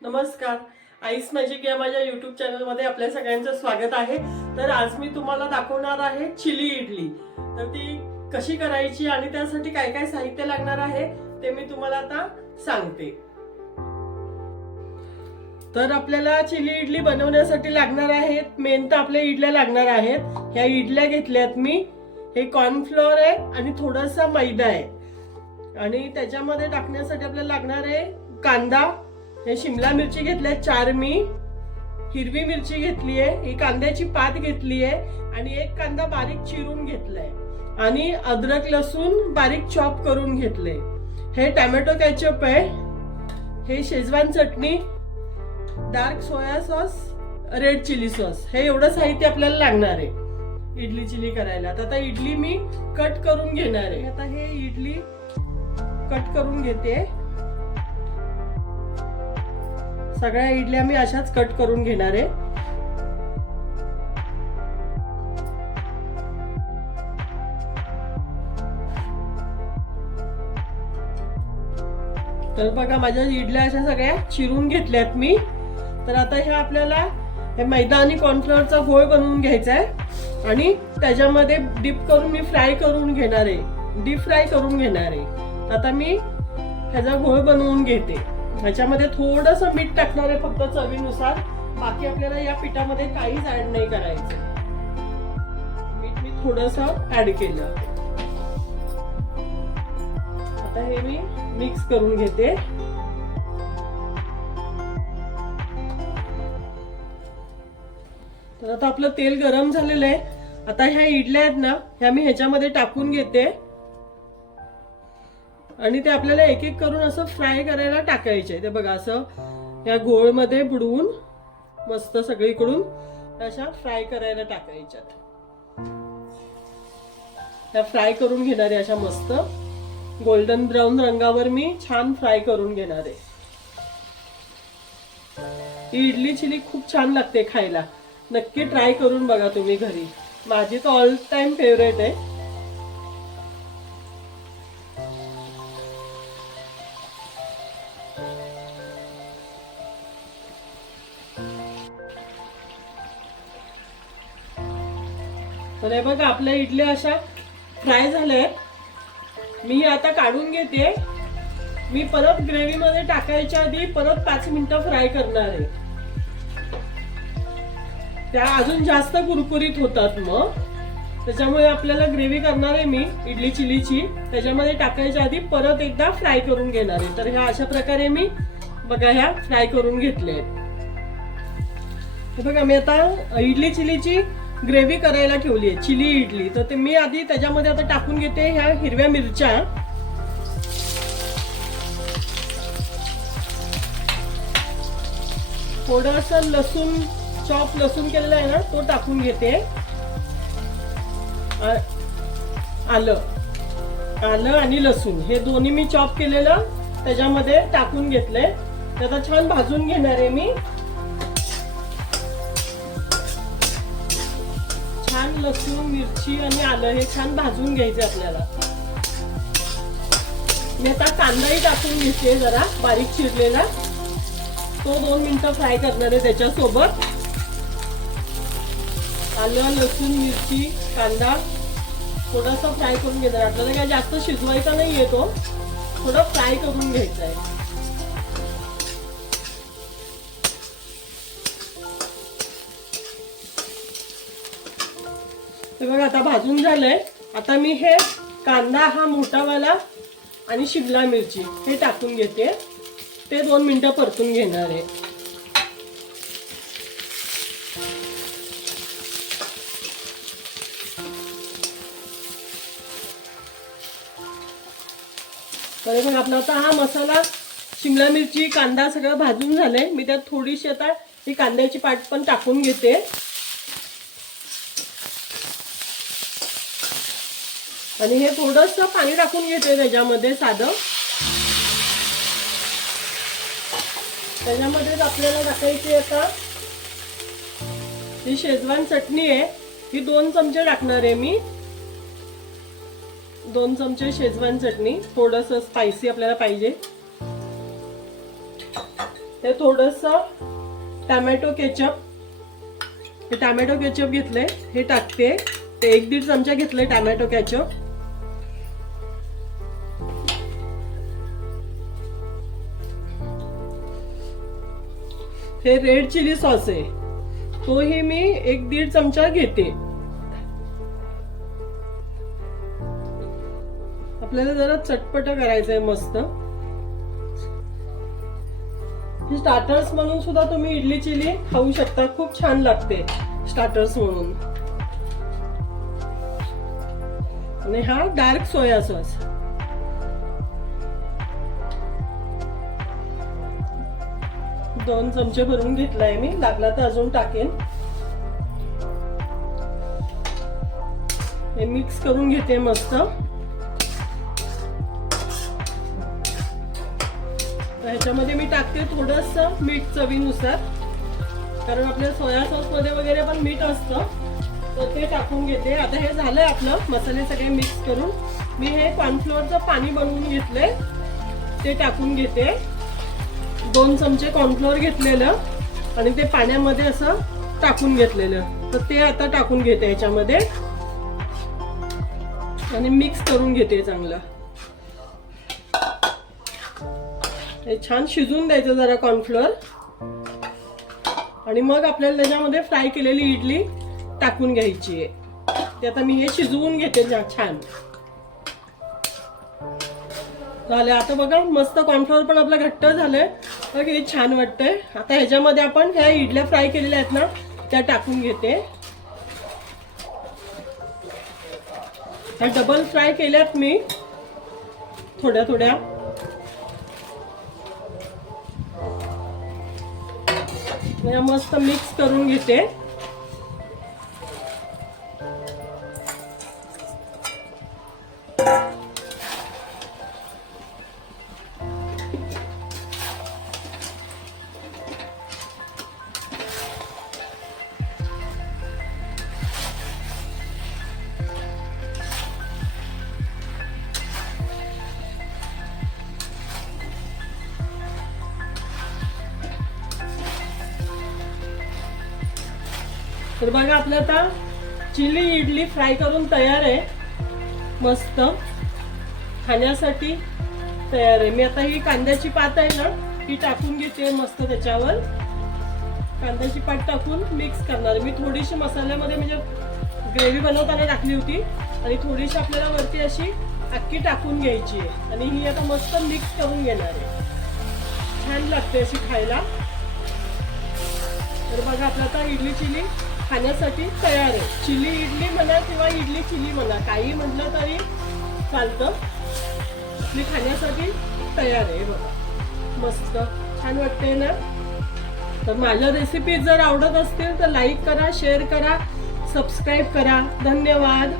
नमस्कार. Ice magic या माझ्या यूट्यूब चॅनलमध्ये आपल्या सगळ्यांचं स्वागत आहे. तर आज मी तुम्हाला दाखवणार आहे चिली इडली. तर ती कशी करायची आणि त्यासाठी काय काय साहित्य लागणार आहे ते मी तुम्हाला आता सांगते. तर आपल्याला चिली इडली बनवण्यासाठी लागणार आहेत, मेन तर आपल्या इडल्या लागणार आहेत. ह्या इडल्या घेतल्यात मी. हे कॉर्नफ्लोअर आहे आणि थोडासा मैदा आहे. आणि त्याच्यामध्ये टाकण्यासाठी आपल्याला लागणार आहे कांदा. हे शिमला मिरची घेतल्या 4 मी, हिरवी मिरची घेतली आहे, ही कांद्याची पात घेतली आहे आणि एक कांदा बारीक चिरून घेतलाय आणि अद्रक लसूण बारीक चॉप करून घेतले. हे टोमॅटो केचप आहे, हे शेजवान चटणी, dark soya sauce, red chilli sauce. हे एवढं साहित्य आपल्याला लागणार आहे इडली चिली करायला. आता इडली मी कट करून घेणार आहे. आता हे इडली कट करून घेते. सगळ्या इडल्या मी अशाच कट करून घेणार आहे. तर बघा माझ्या इडल्या अशा सगळ्या चिरून घेतल्यात मी. तर आता हे आपल्याला हे मैदा आणि कॉर्नफ्लोअरचा घोळ बनवून घ्यायचा आहे आणि त्याच्यामध्ये डीप करून मी फ्राय करून घेणार आहे, डीप फ्राय करून घेणार आहे. आता मी ह्याचा घोळ बनवून घेते. ह्याच्यामध्ये थोडंसं मीठ टाकणार आहे फक्त चवीनुसार. बाकी आपल्याला या पिठामध्ये काहीच ऍड नाही करायचं. मीठ मी थोडंसं ऍड केलं. आता हे मी मिक्स करून घेते. तर आता आपलं तेल गरम झालेलं आहे. आता ह्या इडल्या आहेत ना, ह्या मी ह्याच्यामध्ये टाकून घेते आणि ते आपल्याला एक एक करून असं फ्राय करायला टाकायचे. ते बघा असं या गोळ मध्ये बुडवून मस्त सगळीकडून अशा फ्राय करायला टाकायच्यात. त्या फ्राय करून घेणारे अशा मस्त गोल्डन ब्राऊन रंगावर मी छान फ्राय करून घेणार आहे. ही इडली चिली खूप छान लागते खायला. नक्की ट्राय करून बघा तुम्ही घरी. माझी तर ऑल टाइम फेवरेट आहे. तर हे बघा आपल्या इडल्या अशा फ्राय झाल्या. मी आता काढून घेते. मी परत ग्रेव्ही मध्ये टाकायच्या आधी परत 5 मिनिटं फ्राय करणार आहे. त्या अजून जास्त कुरकुरीत होतात. मग त्याच्यामुळे आपल्याला ग्रेव्ही करणार आहे मी इडली चिलीची. त्याच्यामध्ये टाकायच्या आधी परत एकदा फ्राय करून घेणार आहे. तर ह्या अशा प्रकारे मी बघा ह्या फ्राय करून घेतल्या आहेत. हे बघा मी आता इडली चिलीची ग्रेव्ही करायला ठेवली आहे, चिली इडली. तर ते मी आधी त्याच्यामध्ये आता टाकून घेते ह्या हिरव्या मिरच्या, थोडंसं लसूण, चॉप लसूण केलेला आहे ना तो टाकून घेते. आलं आणि लसूण हे दोन्ही मी चॉप केलेलं त्याच्यामध्ये टाकून घेतलंय. आता छान भाजून घेणार आहे मी. छान लसूण, मिरची आणि आलं हे छान भाजून घ्यायचे आपल्याला. मी आता कांदाही टाकून घेते जरा बारीक चिरलेला. तो 2 मिनिटं फ्राय करणार आहे त्याच्यासोबत. आलं, लसूण, मिरची, कांदा थोडासा फ्राय करून घेणार. आपल्याला काय जास्त शिजवायचा नाहीये, तो थोडं फ्राय करून घ्यायचा आहे. हे बघा आता भाजून झालंय. आता मी हे कांदा हा मोठावाला आणि शिमला मिरची हे टाकून घेते. ते 2 मिनिटं परतून घेणार आहे. तर बघा आपला आता हा मसाला, शिमला मिरची, कांदा सगळं भाजून झालंय. मी त्यात थोडीशी आता ही कांद्याची पाट पण टाकून घेते. आणि हे थोडंसं पाणी टाकून घेते त्याच्यामध्ये साधं. त्याच्यामध्येच आपल्याला टाकायची आता ही शेजवान चटणी आहे. ही 2 चमचे टाकणार आहे मी. 2 चमचे शेजवान चटणी, थोडंसं स्पायसी आपल्याला पाहिजे. ते थोडंसं टॅमॅटो केचप, हे टॅमॅटो केचप घेतले हे टाकते. ते 1-1.5 चमचा घेतले टॅमॅटो केचप. हे रेड चिली सॉस आहे, तोही मी 1-1.5 चमचा घेते. आपल्याला जरा चटपट करायचंय मस्त. स्टार्टर्स म्हणून सुद्धा तुम्ही इडली चिली खाऊ शकता, खूप छान लागते स्टार्टर्स म्हणून. आणि हा डार्क सोया सॉस, दोन चमचे भरून घेतलाय मी, लागला तर अजून टाकेन. हे मिक्स करून घेते मस्त. ह्याच्यामध्ये मी टाकते थोडंसं मीठ चवीनुसार, कारण आपल्या सोया सॉस मध्ये वगैरे पण मीठ असतं, तर ते टाकून घेते. आता हे झालंय आपलं मसाले सगळे मिक्स करून. मी हे कॉर्नफ्लोअरचं पाणी बनवून घेतलंय, ते टाकून घेते. 2 चमचे कॉर्नफ्लोअर घेतलेलं आणि ते पाण्यामध्ये असं टाकून घेतलेलं, तर ते आता टाकून घेते ह्याच्यामध्ये आणि मिक्स करून घेते चांगलं. हे छान शिजून द्यायचं जरा कॉर्नफ्लोअर. आणि मग आपल्याला त्याच्यामध्ये फ्राय केलेली इडली टाकून घ्यायची आहे. ते आता मी हे शिजवून घेते छान. झाले आता बघा, मस्त कॉर्नफ्लोअर पण आपलं घट्ट झालंय, बघा हे छान वाटतंय. आता ह्याच्यामध्ये आपण ह्या इडल्या फ्राय केलेल्या आहेत ना, त्या टाकून घेते. ह्या डबल फ्राय केल्यात मी थोड्या थोड्या. मस्त मिक्स करून घेते. तर बघा आपलं आता चिली इडली फ्राय करून तयार आहे, मस्त खाण्यासाठी तयार आहे. मी आता ही कांद्याची पात आहे ना, ती टाकून घेते मस्त. त्याच्यावर कांद्याची पात टाकून मिक्स करणार. मी थोडीशी मसाल्यामध्ये म्हणजे ग्रेव्ही बनवताना टाकली होती, आणि थोडीशी आपल्याला वरती अशी अख्खी टाकून घ्यायची आहे. आणि ही आता मस्त मिक्स करून घेणार आहे, छान लागते अशी खायला. तर बघा आपलं आता इडली चिली खाण्यासाठी तयार आहे. चिली इडली म्हणा किंवा इडली चिली म्हणा, काही म्हटलं तरी चालतं. आपली खाण्यासाठी तयार आहे बघा, मस्त छान वाटते ना. तर माझ्या रेसिपी जर आवडत असतील तर लाईक करा, शेअर करा, सबस्क्राईब करा. धन्यवाद.